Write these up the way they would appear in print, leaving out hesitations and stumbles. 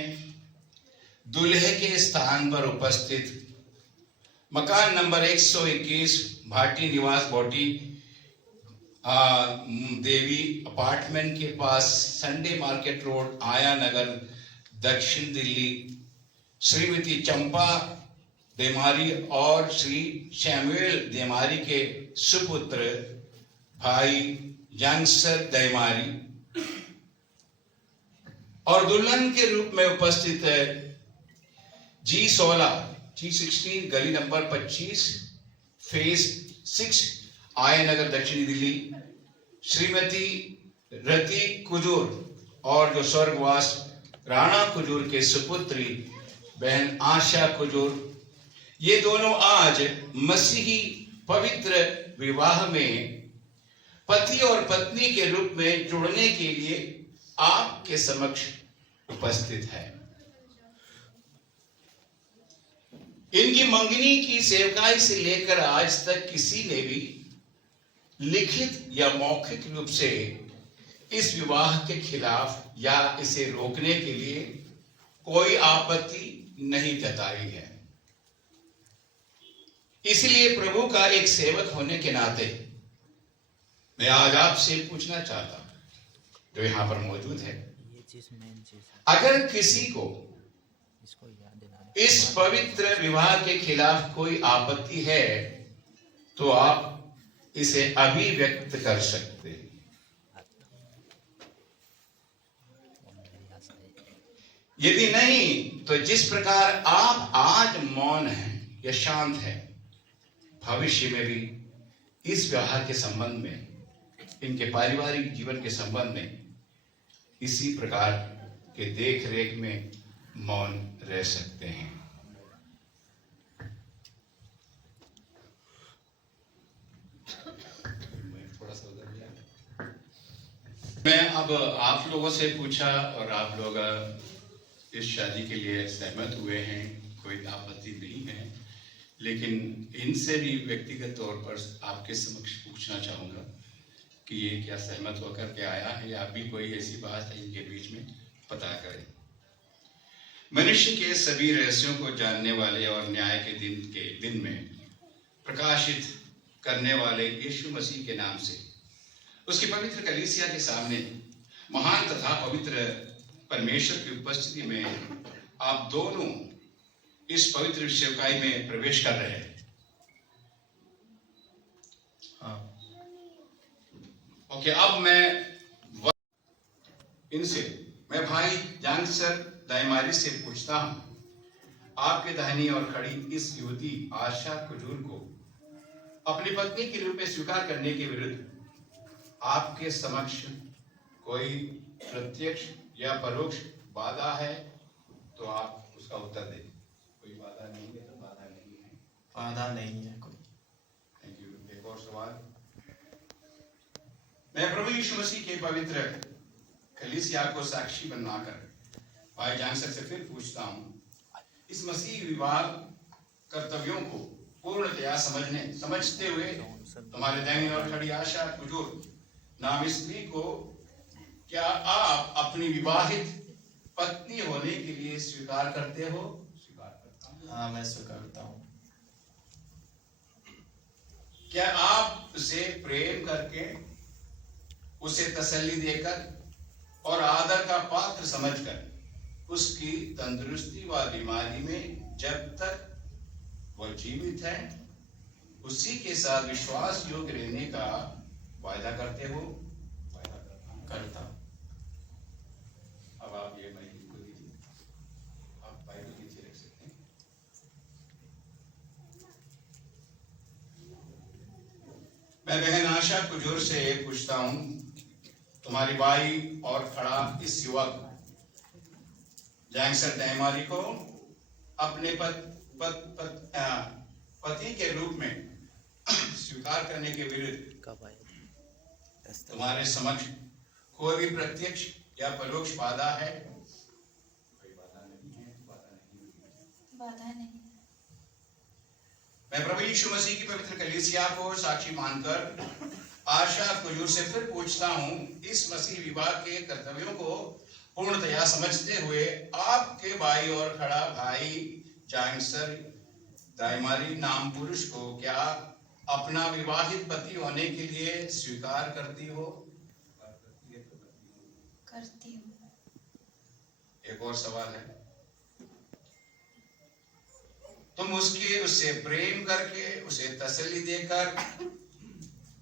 में दूल्हे के स्थान पर उपस्थित मकान नंबर 121 भाटी निवास बोटी देवी अपार्टमेंट के पास संडे मार्केट रोड आया नगर दक्षिण दिल्ली श्रीमती चंपा देमारी और श्री सैमुअल देमारी के सुपुत्र भाई यांगसर देमारी और दुल्हन के रूप में उपस्थित है G16 गली नंबर 25 फेज 6 आय नगर दक्षिणी दिल्ली श्रीमती रति कुजूर और जो स्वर्गवास राणा कुजूर के सुपुत्री बहन आशा कुजूर, ये दोनों आज मसीही पवित्र विवाह में पति और पत्नी के रूप में जुड़ने के लिए आपके समक्ष उपस्थित है। इनकी मंगनी की सेवकाई से लेकर आज तक किसी ने भी लिखित या मौखिक रूप से इस विवाह के खिलाफ या इसे रोकने के लिए कोई आपत्ति नहीं जताई है। इसलिए प्रभु का एक सेवक होने के नाते मैं आज आपसे पूछना चाहता हूं जो यहां पर मौजूद है, अगर किसी को इस पवित्र विवाह के खिलाफ कोई आपत्ति है तो आप इसे अभी व्यक्त कर सकते हैं। यदि नहीं तो जिस प्रकार आप आज मौन हैं या शांत हैं, भविष्य में भी इस विवाह के संबंध में, इनके पारिवारिक जीवन के संबंध में इसी प्रकार के देख रेख में मौन रह सकते हैं। मैं अब आप लोगों से पूछा और आप लोग इस शादी के लिए सहमत हुए हैं, कोई आपत्ति नहीं है, लेकिन इनसे भी व्यक्तिगत तौर पर आपके समक्ष पूछना चाहूँगा कि ये क्या सहमत होकर के आया है या अभी कोई ऐसी बात है इनके बीच में, पता करें। मनुष्य के सभी रहस्यों को जानने वाले और न्याय के दिन में प्रकाशित करने वाले यीशु मसीह के नाम से उसकी पवित्र कलीसिया के सामने महान तथा पवित्र परमेश्वर की उपस्थिति में आप दोनों इस पवित्र सेवकाई में प्रवेश कर रहे हैं। ओके, अब मैं भाई यांगसर दाइमारी से पूछता हूं, आपके दाहिनी ओर खड़ी इस युवती आशा कुजूर को अपनी पत्नी के रूप में स्वीकार करने के विरुद्ध आपके समक्ष कोई प्रत्यक्ष या परोक्ष बाधा है तो आप उसका उत्तर दें। कोई बाधा नहीं है तो बाधा नहीं है। बाधा नहीं है कोई। Thank you. एक और सवाल। मैं प्रभु यीशु मसीह के पवित्र कलीसिया को साक्षी बनाकर भाई यांगसर से फिर पूछता हूं, इस मसीह विवाह कर्तव्यों को पूर्णतया समझते हुए तुम्हारे दाहिनी ओर खड़ी आशा कुजूर नाम स्त्री को क्या आप अपनी विवाहित पत्नी होने के लिए स्वीकार करते हो? स्वीकार करता हूं। हाँ, मैं स्वीकारता हूँ। क्या आप उसे प्रेम करके, उसे तसल्ली देकर और आदर का पात्र समझकर उसकी तंदुरुस्ती व बीमारी में जब तक वह जीवित है उसी के साथ विश्वास योग्य रहने का वायदा करते हो? वायदा करता हूं। अब आप ये बाइबल को दीजिए, आप बाइबल नीचे रख सकते हैं। मैं बहन आशा कुजूर से पूछता हूं, तुम्हारी बाई और खड़ा इस युवक यांगसर दाइमारी को अपने पति के रूप में स्वीकार करने के विरुद्ध तुम्हारे समक्ष कोई भी प्रत्यक्ष या परोक्ष बाधा है? कोई बाधा नहीं है। बाधा नहीं। मैं प्रभु यीशु मसीह की पवित्र कलीसिया को साक्षी मानकर आशा कुजूर से फिर पूछता हूं, इस मसीह विवाह के कर्तव्यों को पूर्णतया समझते हुए आपके बाई और खड़ा भाई जांगसर दाइमारी नाम पुरुष को क्या अपना विवाहित पति होने के लिए स्वीकार करती हो? करती हूँ। एक और सवाल है, तुम उससे प्रेम करके, उसे तसल्ली देकर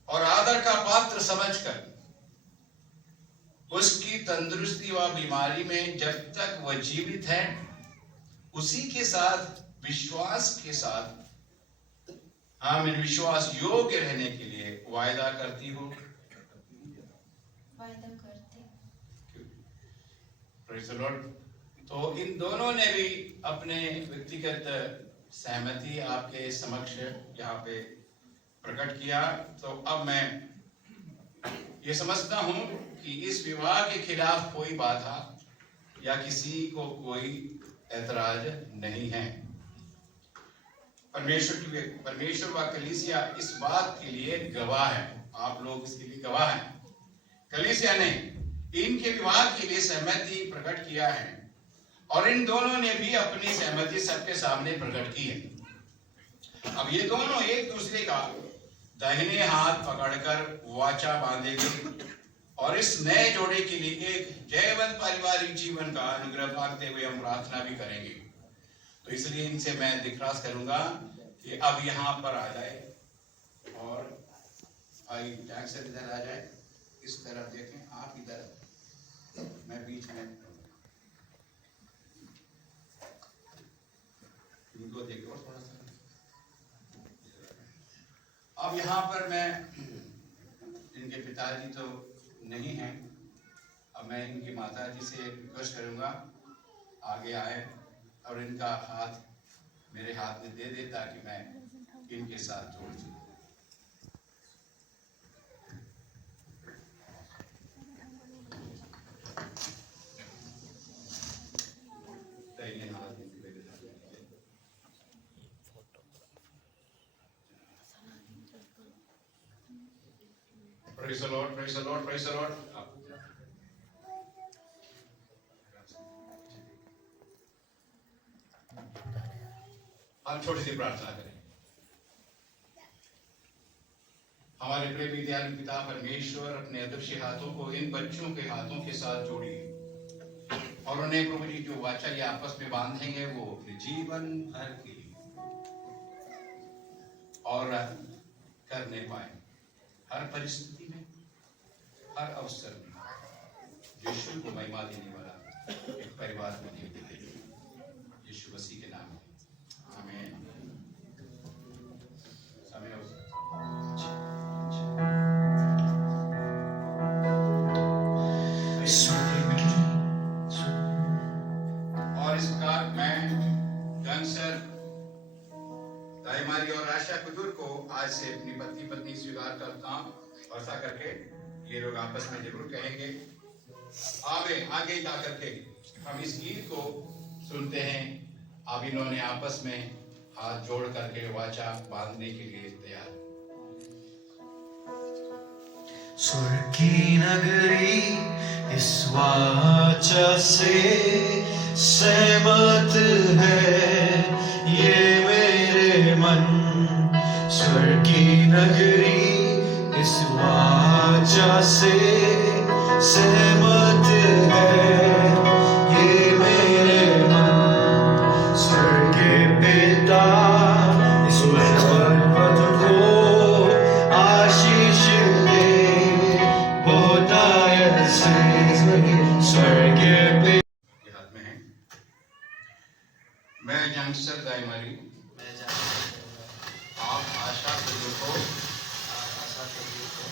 और आदर का पात्र समझकर उसकी तंदुरुस्ती व बीमारी में जब तक वह जीवित है उसी के साथ विश्वास के साथ विश्वास योग्य रहने के लिए वायदा करती हो? वायदा करती हूँ। Praise the Lord। तो इन दोनों ने भी अपने व्यक्तिगत सहमति आपके समक्ष यहाँ पे प्रकट किया। तो अब मैं ये समझता हूँ कि इस विवाह के खिलाफ कोई बाधा या किसी को कोई ऐतराज नहीं है। परमेश्वर व कलीसिया इस बात के लिए गवाह है, आप लोग इसके लिए गवाह हैं। कलीसिया ने इनके विवाह के लिए सहमति प्रकट किया है और इन दोनों ने भी अपनी सहमति सबके सामने प्रकट की है। अब ये दोनों एक दूसरे का दाहिने हाथ पकड़कर वाचा बांधेंगे और इस नए जोड़े के लिए एक जयवंत पारिवारिक जीवन का अनुग्रह मांगते हुए हम प्रार्थना भी करेंगे। तो इसलिए इनसे मैं दिक्रास करूंगा कि अब यहाँ पर आ जाए और आई से इधर आ जाए, इस तरफ देखें, आप इधर, मैं बीच में, इनको देखो थोड़ा सा। अब यहाँ पर मैं, इनके पिताजी तो नहीं हैं, अब मैं इनकी माताजी से रिक्वेस्ट करूंगा आगे आए और इनका हाथ मेरे हाथ में दे दे ताकि मैं इनके साथ जोड़ दूं। Praise the Lord, praise the Lord, praise the Lord। हम छोटी सी प्रार्थना करें। हमारे प्रेमी दयालु पिता परमेश्वर अपने अदृश्य हाथों को इन बच्चों के हाथों के साथ जोड़िए और उन्हें प्रभु जी जो वाचा ये आपस में बांधेंगे वो जीवन भर के लिए और करने पाए, हर परिस्थिति में, हर अवसर में यीशु को महिमा देने वाला एक परिवार में यीशु मसीह के नाम में आमीन। और इस प्रकार मैं गंगसर दाइमारी और आशा कुदूर को आज से अपनी पत्नी स्वीकार करता हूँ और ऐसा करके ये लोग आपस में जरूर कहेंगे। आगे जा करके हम इस गीत को सुनते हैं। अब इन्होंने आपस में हाथ जोड़ करके वाचा बांधने के लिए तैयार। स्वर्ग की नगरी इस वाचा से सहमत है ये मेरे मन। स्वर्ग की नगरी इस वाचा से सहमत है ये मेरे मन। स्वर्ग के पिता इस पद को आशीष दे बहुतायत से। स्वर्ग के हाथ में है। मैं गंगसर दाइमारी, मैं जानता हूँ आप आशा कुदूर को, आशा करिए को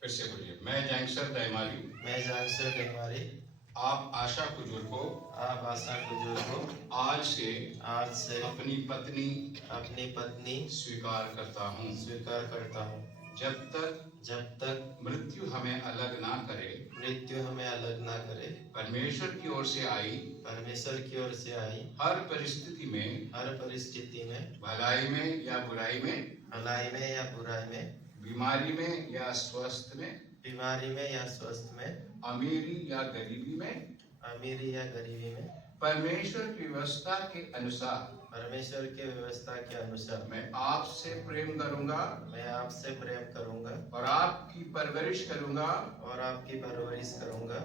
फिर से बोलिए। मैं गंगसर दाइमारी, मैं जानसर गंगवारी, आप आशा कुदूर को आप आशा कुजूर को आज से अपनी अपनी पत्नी स्वीकार करता हूँ जब तक मृत्यु हमें अलग ना करे, परमेश्वर की ओर से आई हर परिस्थिति में, भलाई में या बुराई में बीमारी में या स्वस्थ में, बीमारी में या स्वस्थ में, अमीरी या गरीबी में, अमीरी या गरीबी में, परमेश्वर की व्यवस्था के अनुसार परमेश्वर की व्यवस्था के अनुसार मैं आपसे प्रेम करूंगा मैं आपसे प्रेम करूंगा और आपकी परवरिश करूंगा और आपकी परवरिश करूंगा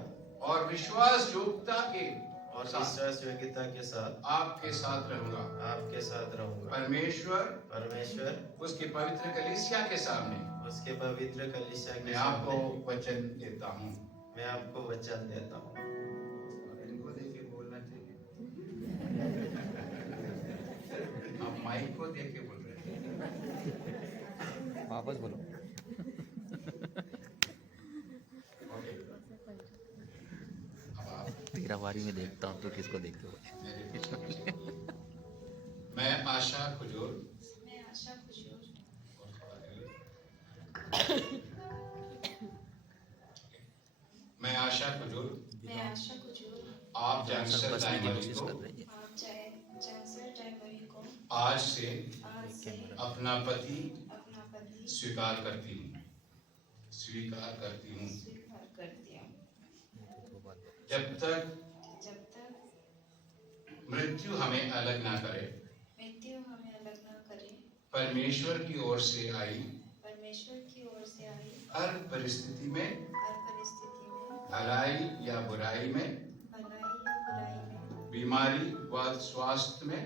और विश्वास योग्यता के और साथ विश्वास योग्यता के साथ आपके साथ रहूंगा। आपके साथ रहूंगा। परमेश्वर उसके पवित्र कलीसिया के सामने उसके पवित्र कलीसिया मैं के आपको सामने वचन देता हूँ। मैं आपको वचन देता हूँ। इनको देख के बोलना चाहिए। आप माइक को देख के बोल रहे हैं। वापस बोलो। ओके। अब आप तेरा बारी में देखता हूँ तो किसको देखते हो। मेरे पीछे। मैं आशा कुजूर मैं आशा खुशूर मैं आशा कुजूर मैं आशा खुशूर आप जंक्शन बस की प्राइमरी कोशिश को कर रही है। आप जंक्शन टाइमरी को आज से आज से अपना पति अपना पति स्वीकार करती हूँ स्वीकार करती हूँ स्वीकार करती हूँ। जब तक जब तक मृत्यु हमें अलग ना करे, मृत्यु हमें अलग न करे, परमेश्वर की ओर से आई परमेश्वर की ओर से आई हर परिस्थिति में, हर परिस्थिति में, भलाई या बुराई में, भलाई या बुराई में, बीमारी व स्वास्थ्य में,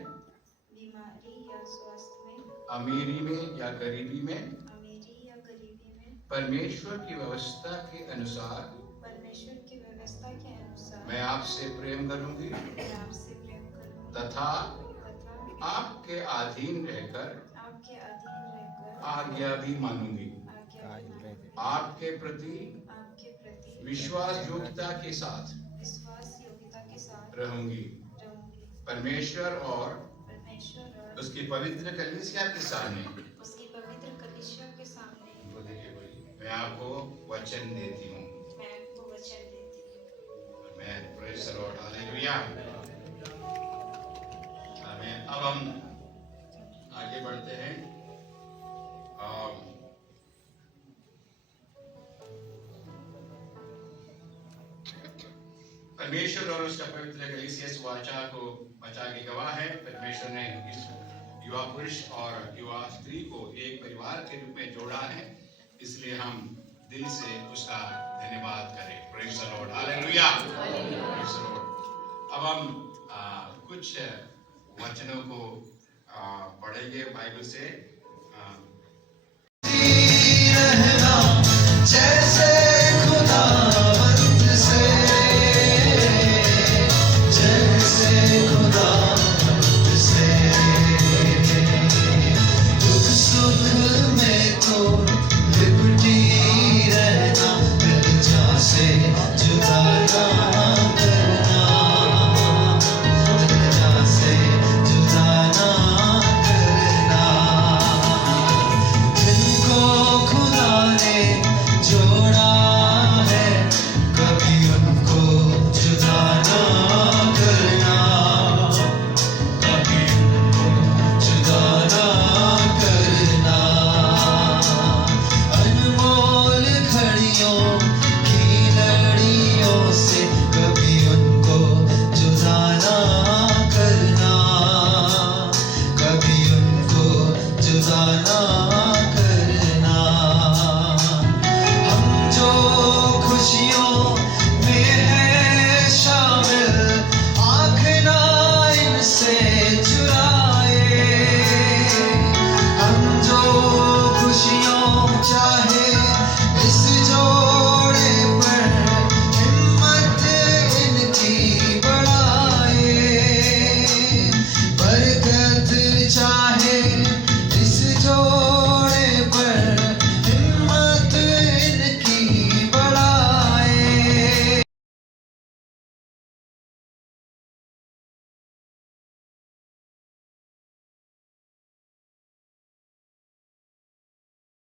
बीमारी या स्वास्थ्य में, अमीरी में या गरीबी में, अमीरी या गरीबी में, परमेश्वर की व्यवस्था के अनुसार परमेश्वर की व्यवस्था के अनुसार मैं आपसे प्रेम करूंगी मैं आपसे प्रेम करूंगी तथा तथा आपके अधीन रहकर आपके अधीन रहकर आज्ञा भी मानूंगी। आज्ञा आपके प्रति आपके प्रति विश्वास योग्यता के साथ विश्वास योग्यता के साथ रहूंगी। रहूंगी। परमेश्वर और परमेश्वर और उसकी पवित्र कलीसिया के सामने उसकी पवित्र कलीसिया के सामने मैं आपको वचन देती हूँ। मैं आपको वचन देती हूँ। मैं प्रेज़ द लॉर्ड, हालेलुया। आमीन। अब हम आगे बढ़ते हैं। परमेश्वर और उसका पवित्र कलीसिया इस वाचा को बचा के गवाह है। परमेश्वर ने इस युवा पुरुष और युवा स्त्री को एक परिवार के रूप में जोड़ा है, इसलिए हम दिल से उसका धन्यवाद करें। Praise the Lord, hallelujah. Praise the Lord. अब हम कुछ वचनों को पढ़ेंगे बाइबल से। जैसे खुदावंद से, जैसे खुदावंद से, दुख सुख में तो लिपटी रहना, दिलजा से जुदा ना करना, दिलजा से जुदा ना करना। जिनको खुदा ने जोड़ा है, कभी उनको जुदा ना करना, कभी उनको जुदा ना करना। अनमोल घड़ियों की लड़ियों से कभी उनको जुदा ना करना, कभी उनको जुदा ना